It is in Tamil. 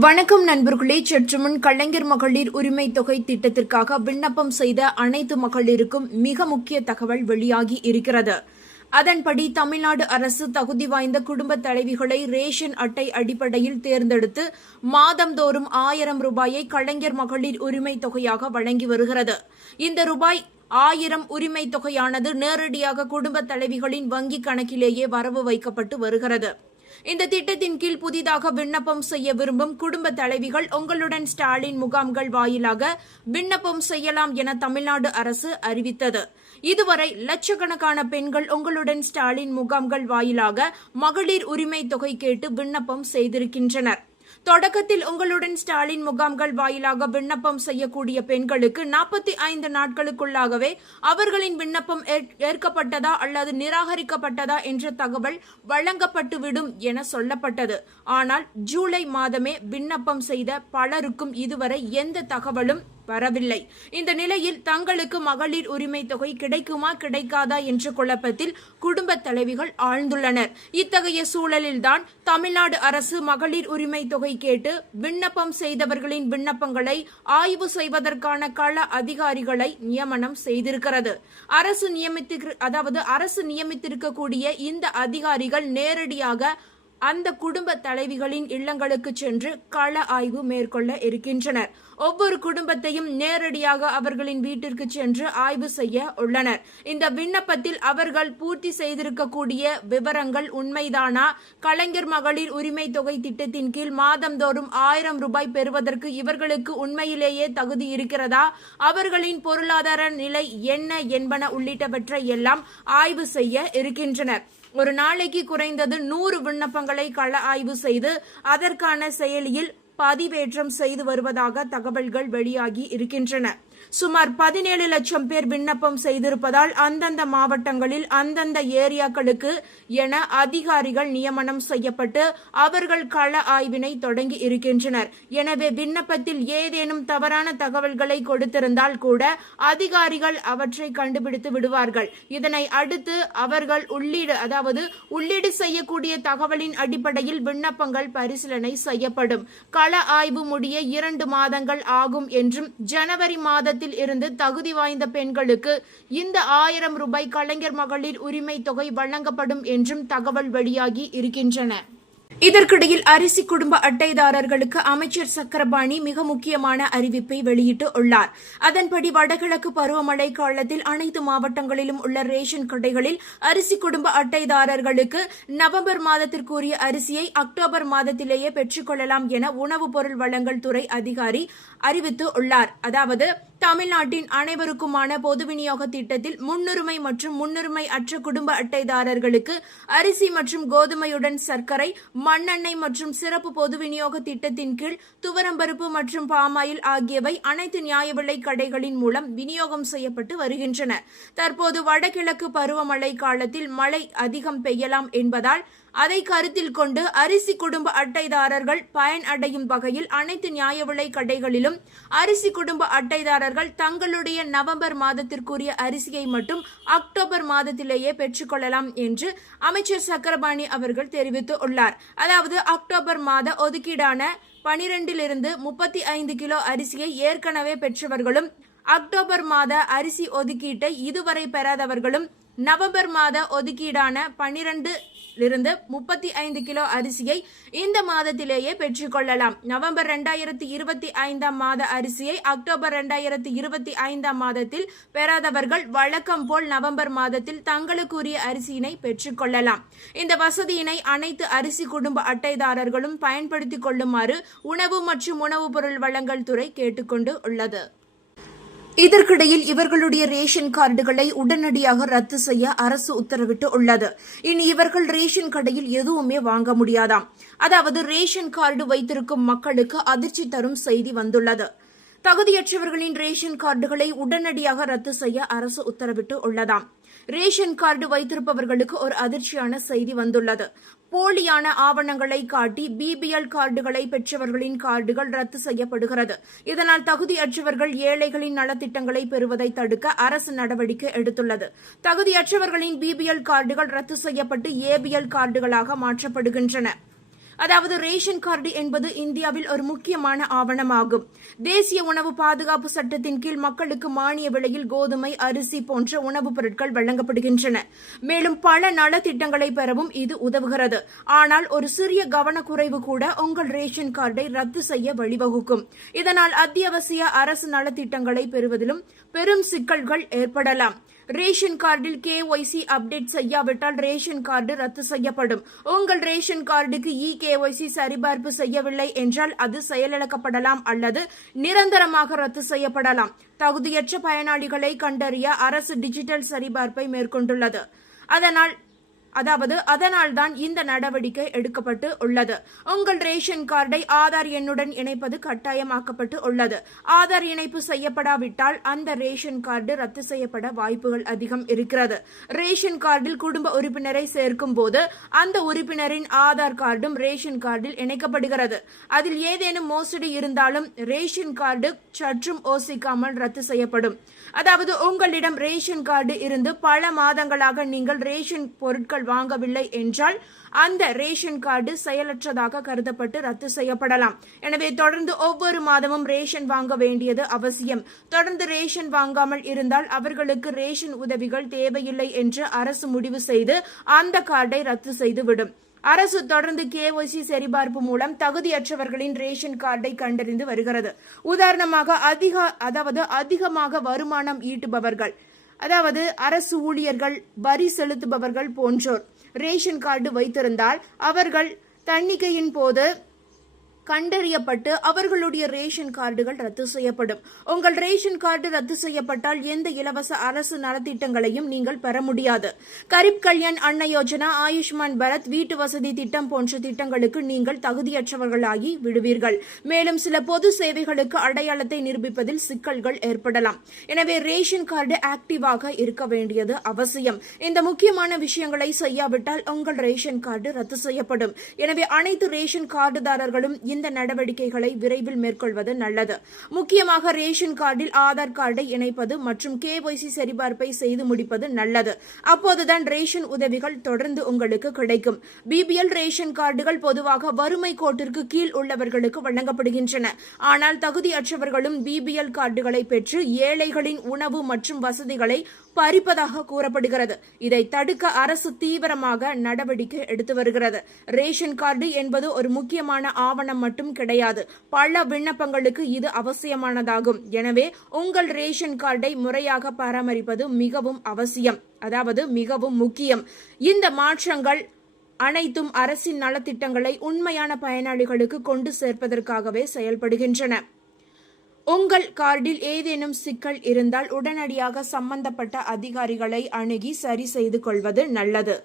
வணக்கம் நண்பர்களே. சற்று முன் கலைஞர் மகளிர் உரிமை தொகை திட்டத்திற்காக விண்ணப்பம் செய்த அனைத்து மகளிருக்கும் மிக முக்கிய தகவல் வெளியாகி இருக்கிறது. அதன்படி தமிழ்நாடு அரசு தகுதி வாய்ந்த குடும்ப தலைவிகளை ரேஷன் அட்டை அடிப்படையில் தேர்ந்தெடுத்து மாதந்தோறும் 1000 ரூபாயை கலைஞர் மகளிர் உரிமை தொகையாக வழங்கி வருகிறது. இந்த ரூபாய் 1000 உரிமை தொகையானது நேரடியாக குடும்ப தலைவிகளின் வங்கிக் கணக்கிலேயே வரவு வைக்கப்பட்டு வருகிறது. இந்த திட்டத்தின் கீழ் புதிதாக விண்ணப்பம் செய்ய விரும்பும் குடும்ப தலைவிகள் உங்களுடன் ஸ்டாலின் முகாம்கள் வாயிலாக விண்ணப்பம் செய்யலாம் என தமிழ்நாடு அரசு அறிவித்தது. இதுவரை லட்சக்கணக்கான பெண்கள் உங்களுடன் ஸ்டாலின் முகாம்கள் வாயிலாக மகளிர் உரிமை தொகை கேட்டு விண்ணப்பம் செய்திருக்கின்றனர். தொடக்கத்தில் உங்களுடன் ஸ்டாலின் முகாம்கள் வாயிலாக விண்ணப்பம் செய்யக்கூடிய பெண்களுக்கு 45 நாட்களுக்குள்ளாகவே அவர்களின் விண்ணப்பம் ஏற்கப்பட்டதா அல்லது நிராகரிக்கப்பட்டதா என்ற தகவல் வழங்கப்பட்டுவிடும் என சொல்லப்பட்டது. ஆனால் ஜூலை மாதமே விண்ணப்பம் செய்த பலருக்கும் இதுவரை எந்த தகவலும் வரவில்லை. இந்த நிலையில் தங்களுக்கு மகளிர் உரிமை தொகை கிடைக்குமா கிடைக்காதா என்ற குழப்பத்தில் குடும்ப தலைவிகள் ஆழ்ந்துள்ளனர். இத்தகைய சூழலில்தான் தமிழ்நாடு அரசு மகளிர் உரிமை தொகை கேட்டு விண்ணப்பம் செய்தவர்களின் விண்ணப்பங்களை ஆய்வு செய்வதற்கான கள அதிகாரிகளை நியமனம் செய்திருக்கிறது. அரசு நியமித்திருக்கக்கூடிய இந்த அதிகாரிகள் நேரடியாக அந்த குடும்ப தலைவிகளின் இல்லங்களுக்கு சென்று கள ஆய்வு மேற்கொள்ள இருக்கின்றனர். ஒவ்வொரு குடும்பத்தையும் நேரடியாக அவர்களின் வீட்டிற்கு சென்று ஆய்வு செய்ய உள்ளனர். இந்த விண்ணப்பத்தில் அவர்கள் பூர்த்தி செய்திருக்கக்கூடிய விவரங்கள் உண்மைதானா, கலைஞர் மகளிர் உரிமை தொகை திட்டத்தின் கீழ் மாதந்தோறும் 1000 ரூபாய் பெறுவதற்கு இவர்களுக்கு உண்மையிலேயே தகுதி இருக்கிறதா, அவர்களின் பொருளாதார நிலை என்ன என்பன உள்ளிட்டவற்றை எல்லாம் ஆய்வு செய்ய இருக்கின்றனர். ஒரு நாளைக்கு குறைந்தது 100 விண்ணப்பங்களை கள ஆய்வு செய்து அதற்கான செயலியில் பதிவேற்றம் செய்து வருவதாக தகவல்கள் வெளியாகி இருக்கின்றன. சுமார் 17 லட்சம் பேர் விண்ணப்பம் செய்திருப்பதால் அந்தந்த மாவட்டங்களில் அந்தந்த ஏரியாக்களுக்கு என அதிகாரிகள் நியமனம் செய்யப்பட்டு அவர்கள் கள ஆய்வினை தொடங்கி இருக்கின்றனர். எனவே விண்ணப்பத்தில் ஏதேனும் தவறான தகவல்களை கொடுத்திருந்தால் கூட அதிகாரிகள் அவற்றை கண்டுபிடித்து விடுவார்கள். இதனை அடுத்து அவர்கள் உள்ளீடு செய்யக்கூடிய தகவலின் அடிப்படையில் விண்ணப்பங்கள் பரிசீலனை செய்யப்படும். கள ஆய்வு முடிய 2 மாதங்கள் ஆகும் என்றும் ஜனவரி மாதத்தில் இருந்து தகுதி வாய்ந்த பெண்களுக்கு இந்த 1000 ரூபாய் கலைஞர் மகளிர் உரிமை தொகை வழங்கப்படும் என்றும் தகவல் வெளியாகி இருக்கின்றன. இதற்கிடையில் அரிசி குடும்ப அட்டைதாரர்களுக்கு அமைச்சர் சக்கரபாணி மிக முக்கியமான அறிவிப்பை வெளியிட்டு உள்ளார். அதன்படி வடகிழக்கு பருவமழை காலத்தில் அனைத்து மாவட்டங்களிலும் உள்ள ரேஷன் கடைகளில் அரிசி குடும்ப அட்டைதாரர்களுக்கு நவம்பர் மாதத்திற்குரிய அரிசியை அக்டோபர் மாதத்திலேயே பெற்றுக்கொள்ளலாம் என உணவுப் பொருள் வழங்கல் துறை அதிகாரி அறிவித்து உள்ளார். அதாவது தமிழ்நாட்டின் அனைவருக்குமான பொது விநியோக திட்டத்தில் முன்னுரிமை மற்றும் முன்னுரிமை அற்ற குடும்ப அட்டைதாரர்களுக்கு அரிசி மற்றும் கோதுமையுடன் சர்க்கரை, மண்ணெண்ணெய் மற்றும் சிறப்பு பொது விநியோக திட்டத்தின் கீழ் துவரம்பருப்பு மற்றும் பாமாயில் ஆகியவை அனைத்து நியாய விலை கடைகளின் மூலம் விநியோகம் செய்யப்பட்டு வருகின்றன. தற்போது வடகிழக்கு பருவமழை காலத்தில் மழை அதிகம் பெய்யலாம் என்பதால் அதை கருத்தில் கொண்டு அரிசி குடும்ப அட்டைதாரர்கள் பயன் அடையும் வகையில் அனைத்து நியாய விலை கடைகளிலும் அரிசி குடும்ப அட்டைதாரர்கள் தங்களுடைய நவம்பர் மாதத்திற்குரிய அரிசியை மட்டும் அக்டோபர் மாதத்திலேயே பெற்றுக்கொள்ளலாம் என்று அமைச்சர் சக்கரபாணி அவர்கள் தெரிவித்து உள்ளார். அதாவது அக்டோபர் மாத ஒதுக்கீடான 12 to 35 கிலோ அரிசியை ஏற்கனவே பெற்றவர்களும் அக்டோபர் மாத அரிசி ஒதுக்கீட்டை இதுவரை பெறாதவர்களும் நவம்பர் மாத ஒதுக்கீடான 12 to 35 கிலோ அரிசியை இந்த மாதத்திலேயே பெற்றுக்கொள்ளலாம். நவம்பர் 2025 மாத அரிசியை அக்டோபர் 2025 மாதத்தில் பெறாதவர்கள் வழக்கம் போல் நவம்பர் மாதத்தில் தங்களுக்குரிய அரிசியினை பெற்றுக்கொள்ளலாம். இந்த வசதியினை அனைத்து அரிசி குடும்ப அட்டைதாரர்களும் பயன்படுத்திக் கொள்ளுமாறு உணவு மற்றும் உணவுப் பொருள் வழங்கல் துறை கேட்டுக்கொண்டு உள்ளது. இதற்கிடையில் இவர்களுடைய ரேஷன் கார்டுகளை உடனடியாக ரத்து செய்ய அரசு உத்தரவிட்டு உள்ளது. இனி இவர்கள் ரேஷன் கடையில் எதுவுமே வாங்க முடியாதாம். அதாவது ரேஷன் கார்டு வைத்திருக்கும் மக்களுக்கு அதிர்ச்சி தரும் செய்தி வந்துள்ளது. தகுதியற்றவர்களின் ரேஷன் கார்டுகளை உடனடியாக ரத்து செய்ய அரசு உத்தரவிட்டு உள்ளதாம். ரேஷன் கார்டு வைத்திருப்பவர்களுக்கு ஒரு அதிர்ச்சியான செய்தி வந்துள்ளது. போலியான ஆவணங்களை காட்டி பிபிஎல் கார்டுகளை பெற்றவர்களின் கார்டுகள் ரத்து செய்யப்படுகிறது. இதனால் தகுதியற்றவர்கள் ஏழைகளின் நலத்திட்டங்களை பெறுவதை தடுக்க அரசு நடவடிக்கை எடுத்துள்ளது. தகுதியற்றவர்களின் பிபிஎல் கார்டுகள் ரத்து செய்யப்பட்டு ஏபிஎல் கார்டுகளாக மாற்றப்படுகின்றன. அதாவது ரேஷன் கார்டு என்பது இந்தியாவில் ஒரு முக்கியமான ஆவணமாகும். தேசிய உணவு பாதுகாப்பு சட்டத்தின் கீழ் மக்களுக்கு மானிய விலையில் கோதுமை, அரிசி போன்ற உணவுப் பொருட்கள் வழங்கப்படுகின்றன. மேலும் பல நலத்திட்டங்களை பெறவும் இது உதவுகிறது. ஆனால் ஒரு சிறிய கவனக்குறைவு கூட உங்கள் ரேஷன் கார்டை ரத்து செய்ய வழிவகுக்கும். இதனால் அத்தியாவசிய அரசு நலத்திட்டங்களை பெறுவதிலும் பெரும் சிக்கல்கள் ஏற்படலாம். ரேஷன் கார்டில் KYC அப்டேட் செய்யாவிட்டால் ரேஷன் கார்டு ரத்து செய்யப்படும். உங்கள் ரேஷன் கார்டுக்கு KYC சரிபார்ப்பு செய்யவில்லை என்றால் அது செயலிழக்கப்படலாம் அல்லது நிரந்தரமாக ரத்து செய்யப்படலாம். தகுதியற்ற பயனாளிகளை கண்டறிய அரசு டிஜிட்டல் சரிபார்ப்பை மேற்கொண்டுள்ளது. அதனால்தான் இந்த நடவடிக்கை எடுக்கப்பட்டு உள்ளது. உங்கள் ரேஷன் கார்டை ஆதார் எண்ணுடன் இணைப்பது கட்டாயமாக்கப்பட்டு உள்ளது. ஆதார் இணைப்பு செய்யப்படாவிட்டால் அந்த ரேஷன் கார்டு ரத்து செய்யப்பட வாய்ப்புகள் அதிகம் இருக்கிறது. ரேஷன் கார்டில் குடும்ப உறுப்பினரை சேர்க்கும் போது அந்த உறுப்பினரின் ஆதார் கார்டும் ரேஷன் கார்டில் இணைக்கப்படுகிறது. அதில் ஏதேனும் மோசடி இருந்தாலும் ரேஷன் கார்டு சற்றும் யோசிக்காமல் ரத்து செய்யப்படும். அதாவது உங்களிடம் ரேஷன் கார்டு இருந்து பல மாதங்களாக நீங்கள் ரேஷன் பொருட்கள் வாங்கவில்லை என்றால் அந்த ரேஷன் கார்டு செயலற்றதாக கருதப்பட்டு ரத்து செய்யப்படலாம். எனவே தொடர்ந்து ஒவ்வொரு மாதமும் ரேஷன் வாங்க வேண்டியது அவசியம். தொடர்ந்து ரேஷன் வாங்காமல் இருந்தால் அவர்களுக்கு ரேஷன் உதவிகள் தேவையில்லை என்று அரசு முடிவு செய்து அந்த கார்டை ரத்து செய்துவிடும். அரசு தொடர்ந்து KYC சரிபார்ப்பு மூலம் தகுதியற்றவர்களின் ரேஷன் கார்டை கண்டறிந்து வருகிறது. உதாரணமாக அதிகமாக வருமானம் ஈட்டுபவர்கள், அதாவது அரசு ஊழியர்கள், வரி செலுத்துபவர்கள் போன்றோர் ரேஷன் கார்டு வைத்திருந்தால் அவர்கள் தணிக்கையின் போது கண்டறியப்பட்டு அவர்களுடைய ரேஷன் கார்டுகள் ரத்து செய்யப்படும். உங்கள் ரேஷன் கார்டு ரத்து செய்யப்பட்டால் எந்த இலவச அரசு நலத்திட்டங்களையும் நீங்கள் பெற முடியாது. கரீப் கல்யாண் அன்ன யோஜனா, ஆயுஷ்மான் பாரத், வீட்டு வசதி திட்டம் போன்ற திட்டங்களுக்கு நீங்கள் தகுதியற்றவர்களாகி விடுவீர்கள். மேலும் சில பொது சேவைகளுக்கு அடையாளத்தை நிரூபிப்பதில் சிக்கல்கள் ஏற்படலாம். எனவே ரேஷன் கார்டு ஆக்டிவாக இருக்க வேண்டியது அவசியம். இந்த முக்கியமான விஷயங்களை செய்யாவிட்டால் உங்கள் ரேஷன் கார்டு ரத்து செய்யப்படும். எனவே அனைத்து ரேஷன் கார்டுதாரர்களும் இந்த நடவடிக்கைகளை விரைவில் மேற்கொள்வது நல்லது. முக்கியமாக ரேஷன் கார்டில் ஆதார் கார்டை இணைப்பது மற்றும் KYC சரிபார்ப்பை செய்து முடிப்பது நல்லது. அப்போதுதான் ரேஷன் உதவிகள் தொடர்ந்து உங்களுக்கு கிடைக்கும். BPL ரேஷன் கார்டுகள் பொதுவாக வறுமை கோட்டிற்கு கீழ் உள்ளவர்களுக்கு வழங்கப்படுகின்றன. ஆனால் தகுதியற்றவர்களும் BPL கார்டுகளை பெற்று ஏழைகளின் உணவு மற்றும் வசதிகளை பறிப்பதாக கூறப்படுகிறது. இதை தடுக்க அரசு தீவிரமாக நடவடிக்கை எடுத்து வருகிறது. ரேஷன் கார்டு என்பது ஒரு முக்கியமான ஆவணம் மட்டும் கிடையாது. பல விண்ணப்பங்களுக்கு இது அவசியமானதாகும். எனவே உங்கள் ரேஷன் கார்டை முறையாக பராமரிப்பது மிகவும் அவசியம், அதாவது மிகவும் முக்கியம். இந்த மாற்றங்கள் அனைத்தும் அரசின் நலத்திட்டங்களை உண்மையான பயனாளிகளுக்கு கொண்டு சேர்ப்பதற்காகவே செயல்படுகின்றன. உங்கள் கார்டில் ஏதேனும் சிக்கல் இருந்தால் உடனடியாக சம்பந்தப்பட்ட அதிகாரிகளை அணுகி சரி செய்து கொள்வது நல்லது.